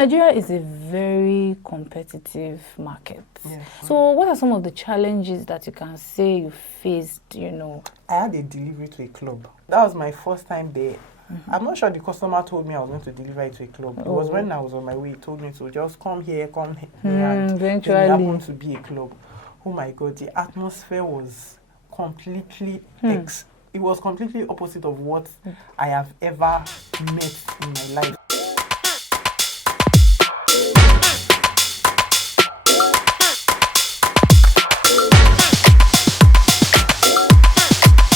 Nigeria is a very competitive market. Yes. So what are some of the challenges that you can say you faced, I had a delivery to a club. That was my first time there. I'm not sure the customer told me I was going to deliver it to a club. It was when I was on my way, he told me to just come here, and eventually. it happened to be a club. Oh my God, the atmosphere was completely it was completely opposite of what I have ever met in my life.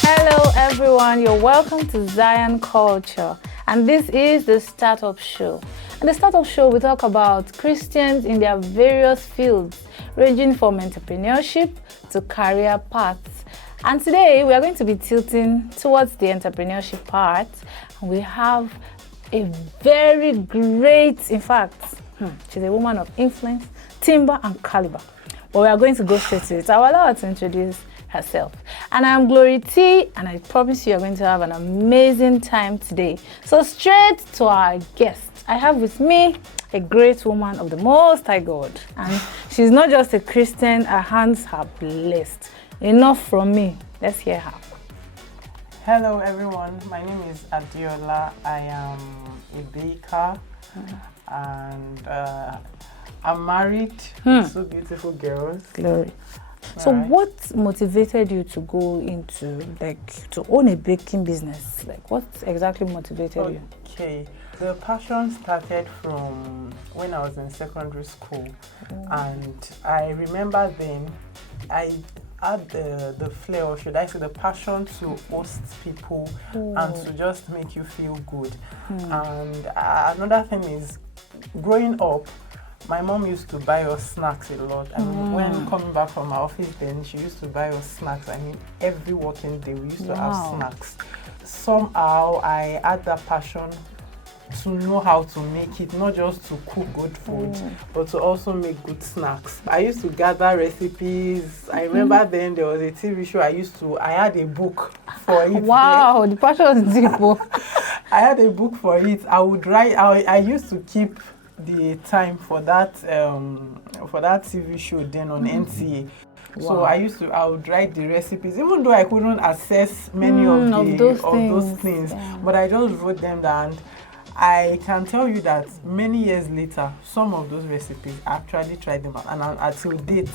Hello everyone, you're welcome to Zion Culture, and this is the Startup Show. In the Startup Show, we talk about Christians in their various fields, ranging from entrepreneurship to career paths. And today we are going to be tilting towards the entrepreneurship part. And we have a very great, in fact, she's a woman of influence, timber and caliber. But we are going to go straight to it. I will allow her to introduce herself. And I'm Glorie Tee, and I promise you are going to have an amazing time today. So straight to our guest. I have with me a great woman of the Most High God. And she's not just a Christian, her hands are blessed. Enough from me. Let's hear her. Hello everyone, my name is Adeola. I am a baker and I'm married to two beautiful girls. Glory. So what motivated you to go into, to own a baking business? What exactly motivated you? Okay, the passion started from when I was in secondary school. And I remember then I had the flair, or should I say the passion to host people and to just make you feel good. And another thing is, growing up, my mom used to buy us snacks a lot. I mean, when coming back from our office then, she used to buy us snacks. I mean, every working day we used to have snacks. Somehow I had that passion to know how to make it, not just to cook good food, but to also make good snacks. I used to gather recipes. I remember then there was a TV show I had a book for it. Wow, the passion is deep. I had a book for it. I would write, I used to keep the time for that TV show then on NTA. So I would write the recipes, even though I couldn't access many of those things. But I just wrote them down. I can tell you that many years later, some of those recipes, I actually tried them out, and until date,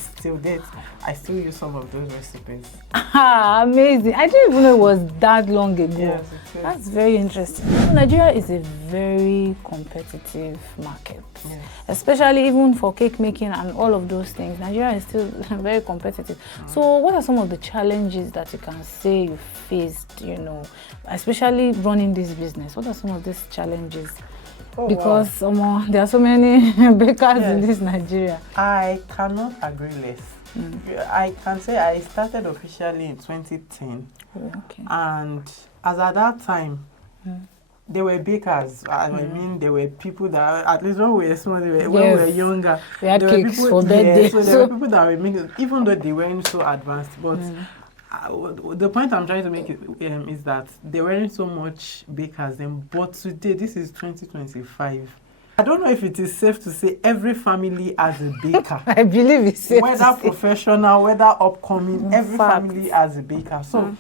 I still use some of those recipes. Amazing. I didn't even know it was that long ago. Yes, it is. That's very interesting. Nigeria is a very competitive market, especially even for cake making and all of those things. Nigeria is still very competitive. So what are some of the challenges that you can say you faced, especially running this business? What are some of these challenges? Because there are so many bakers in this Nigeria. I cannot agree less. I can say I started officially in 2010. And as at that time, there were bakers. I mean, there were people that, at least when we were small, when we were younger, we had cakes for birthday. So there were people that were making, even though they weren't so advanced. But the point I'm trying to make is that there weren't so much bakers then. But today, this is 2025. I don't know if it is safe to say every family has a baker. I believe it's safe. Whether professional, whether upcoming, every family has a baker. So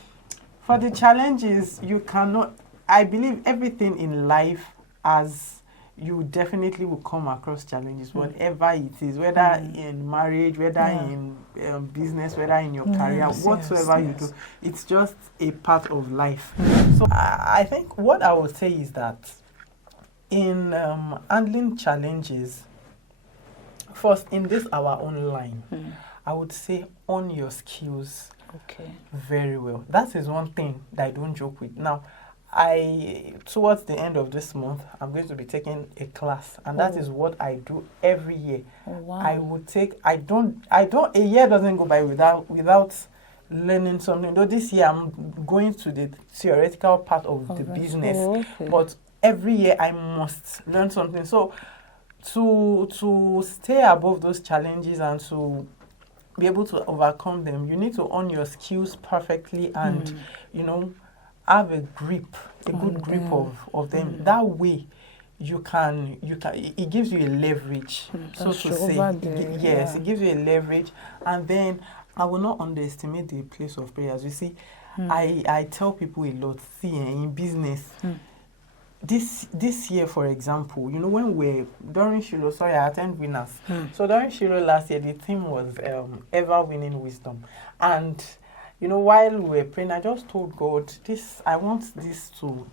for the challenges, you cannot, I believe everything in life you definitely will come across challenges, whatever it is, whether in marriage, whether in business, whether in your career, whatsoever you do, it's just a part of life. So I think what I would say is that in handling challenges, first in this our own line, I would say own your skills very well. That is one thing that I don't joke with. Now, towards the end of this month, I'm going to be taking a class, and that is what I do every year. I would take, a year doesn't go by without learning something. Though this year I'm going to the theoretical part of the business, but every year I must learn something. So to stay above those challenges and to be able to overcome them, you need to own your skills perfectly and, have a good grip of them. That way, it gives you a leverage, so to say. Yes, it gives you a leverage. And then I will not underestimate the place of prayers. You see, I tell people a lot, see, in business, this year, for example, you know, when during Shiloh, sorry, I attend winners. So during Shiloh last year, the theme was ever winning wisdom. And, you know, while we were praying, I just told God, I want this to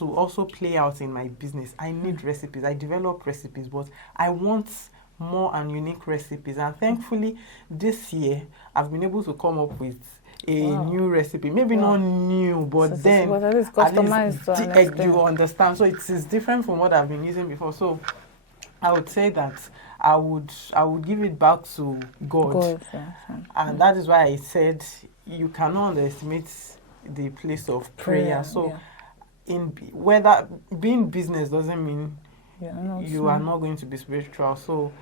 also play out in my business. I need recipes. I develop recipes, but I want more and unique recipes. And thankfully, this year, I've been able to come up with a new recipe. Maybe not new, but so then at least customized. You understand. So it is different from what I've been using before. So I would say that I would give it back to God. And that is why I said you cannot underestimate the place of prayer. So whether being business doesn't mean you are not going to be spiritual. So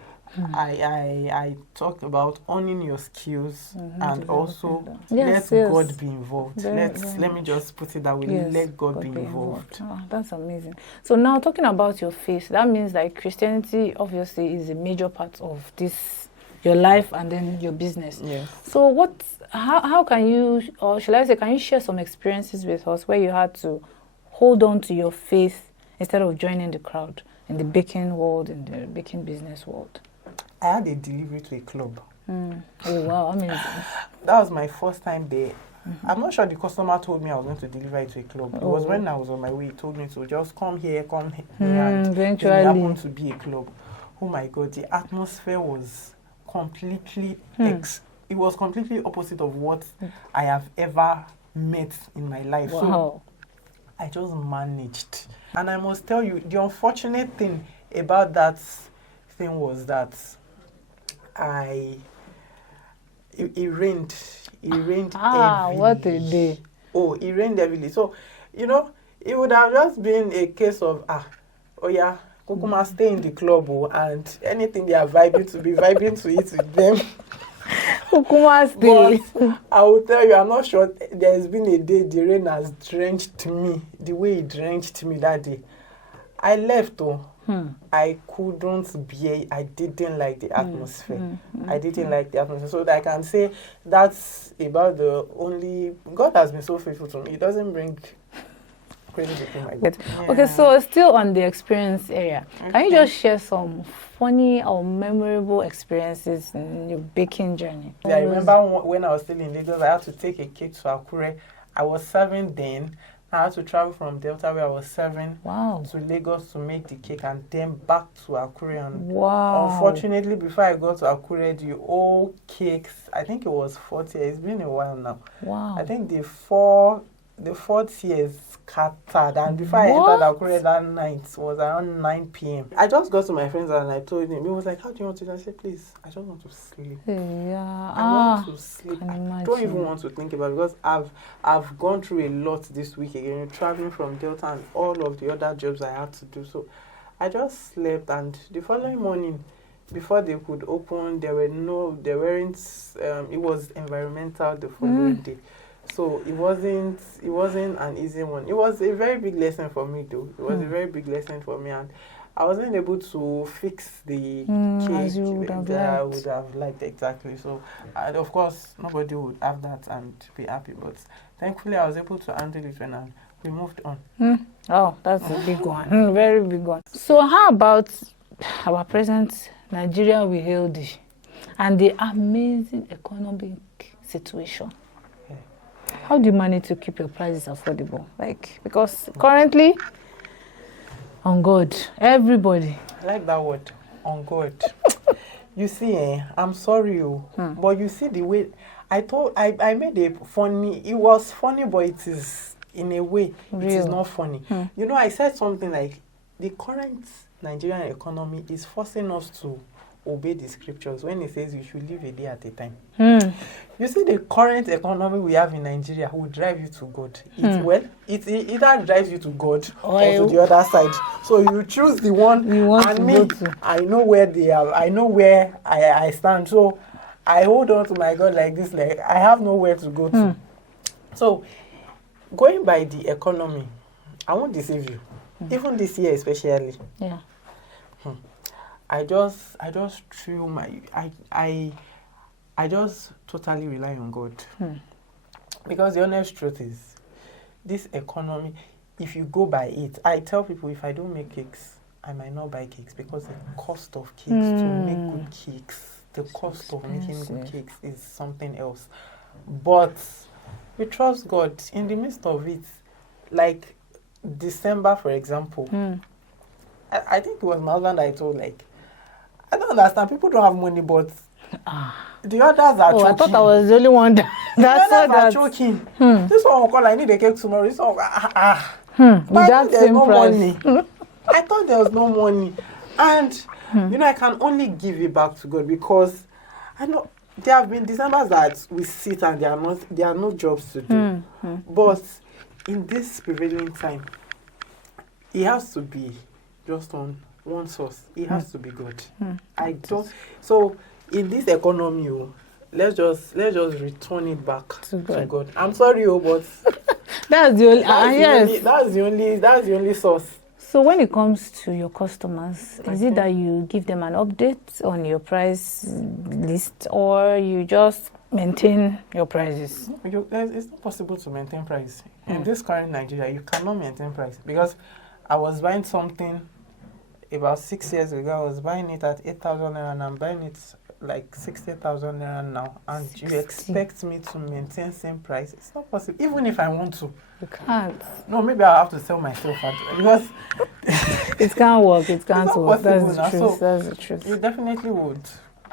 I talked about owning your skills and also let God be involved. Let me just put it that way. Let God be involved. Oh, that's amazing. So now talking about your faith, that means that Christianity obviously is a major part of your life and then your business. Yes. So how can you, or shall I say, can you share some experiences with us where you had to hold on to your faith instead of joining the crowd in the baking world, in the baking business world? I had a delivery to a club. Oh, wow, amazing. That was my first time there. I'm not sure the customer told me I was going to deliver it to a club. It was when I was on my way, he told me to just come here, and eventually it happened to be a club. Oh my God, the atmosphere was completely it was completely opposite of what I have ever met in my life. Wow. So I just managed. And I must tell you, the unfortunate thing about that thing was that it rained. It rained heavily. What a day. Oh, it rained heavily. So, you know, it would have just been a case of, Kukuma stay in the club, and anything they are vibing to it with them. Kukuma stay. But I will tell you, I'm not sure there's been a day the rain has drenched me, the way it drenched me that day. I left, I couldn't bear. I didn't like the atmosphere. I didn't like the atmosphere. So I can say that's about the only... God has been so faithful to me. He doesn't bring crazy people like that. Yeah. Okay, so still on the experience area, can you just share some funny or memorable experiences in your baking journey? I remember when I was still in Lagos, I had to take a cake to Akure. I was serving then. I had to travel from Delta, where I was serving, to Lagos to make the cake, and then back to Akure. And unfortunately, before I got to Akure, the old cakes, I think it was 40 years. It's been a while now. Wow. I think the fourth year scattered, and before I entered Akure that night, it was around 9 p.m. I just got to my friends and I told him, he was like, how do you want to do? I said, please, I just want to sleep. I want to sleep. I don't even want to think about it, because I've gone through a lot this week again, traveling from Delta and all of the other jobs I had to do. So I just slept, and the following morning, before they could open, it was environmental the following day. So it wasn't an easy one. It was a very big lesson for me, though. It was a very big lesson for me, and I wasn't able to fix the cake that I would have liked exactly. So, and of course, nobody would have that and be happy. But thankfully, I was able to handle it when we moved on. Oh, that's a big one, very big one. So, how about our present Nigeria we hail thee and the amazing economic situation? How do you manage to keep your prices affordable? Because currently, on God, everybody. I like that word, on God. You see, I'm sorry, but you see the way I made a funny. It was funny, but it is in a way it is not funny. You know, I said something like the current Nigerian economy is forcing us to obey the scriptures when it says you should live a day at a time. You see, the current economy we have in Nigeria will drive you to God. It either drives you to God or to the other side. So you choose the one you want and to me, go to. I know where they are. I know where I stand. So I hold on to my God like this, like I have nowhere to go to. So going by the economy, I won't deceive you. Even this year especially. Yeah. I just threw I just totally rely on God. Because the honest truth is, this economy, if you go by it, I tell people if I don't make cakes, I might not buy cakes because the cost of cakes to make good cakes, the cost of making good cakes is something else. But we trust God in the midst of it. Like December, for example, I think it was my husband I told, like, I don't understand. People don't have money, but the others are choking. I thought I was the only one that saw that. Choking. This one will call, I need a cake tomorrow. This one, Without there's no price. money. I thought there was no money. And, you know, I can only give it back to God because I know there have been Decembers that we sit and there are no jobs to do. But in this prevailing time, it has to be just on one source. It has to be God. I don't. So in this economy, let's just return it back to God. I'm sorry, but that's the only. That's the only source. So when it comes to your customers, is it that you give them an update on your price list, or you just maintain your prices? It's not possible to maintain price in this current Nigeria. You cannot maintain price because I was buying something about 6 years ago. I was buying it at 8,000 naira, and I'm buying it like 60,000 naira now. And 60. You expect me to maintain same price? It's not possible. Even if I want to, you can't. No, maybe I'll have to sell myself because it can't work. It can't work. That's the truth. So that's the truth. You definitely would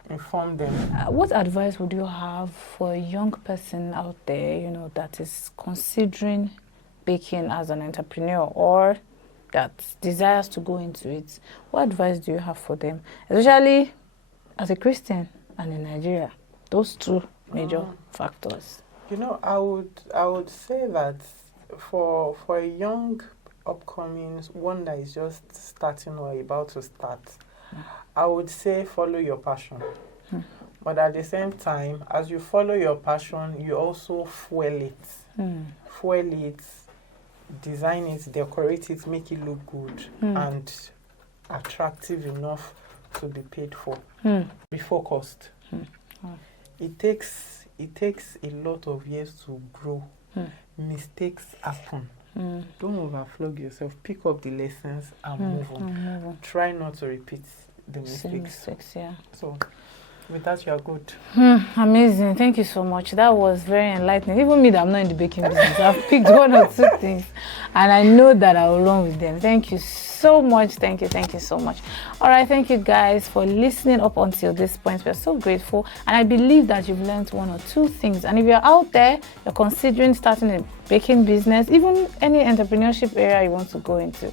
inform them. What advice would you have for a young person out there, you know, that is considering baking as an entrepreneur or that desires to go into it? What advice do you have for them, especially as a Christian and in Nigeria? Those two major factors. You know, I would say that for a young upcoming one that is just starting or about to start, I would say follow your passion. But at the same time, as you follow your passion, you also fuel it, design it, decorate it, make it look good and attractive enough to be paid for. Be focused. It takes a lot of years to grow. Mistakes happen. Don't overflog yourself. Pick up the lessons and move on. Try not to repeat the mistakes. So with that, you are good. Amazing. Thank you so much. That was very enlightening. Even me, that I'm not in the baking business, I've picked one or two things and I know that I will run with them. Thank you so much. Thank you so much. All right, thank you guys for listening up until this point. We're so grateful, and I believe that you've learned one or two things. And if you're out there, you're considering starting a baking business, even any entrepreneurship area you want to go into,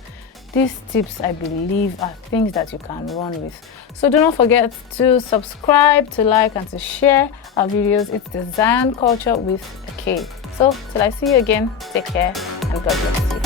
these tips, I believe, are things that you can run with. So do not forget to subscribe, to like, and to share our videos. It's the Zion Culture with a K. So till I see you again, take care and God bless you.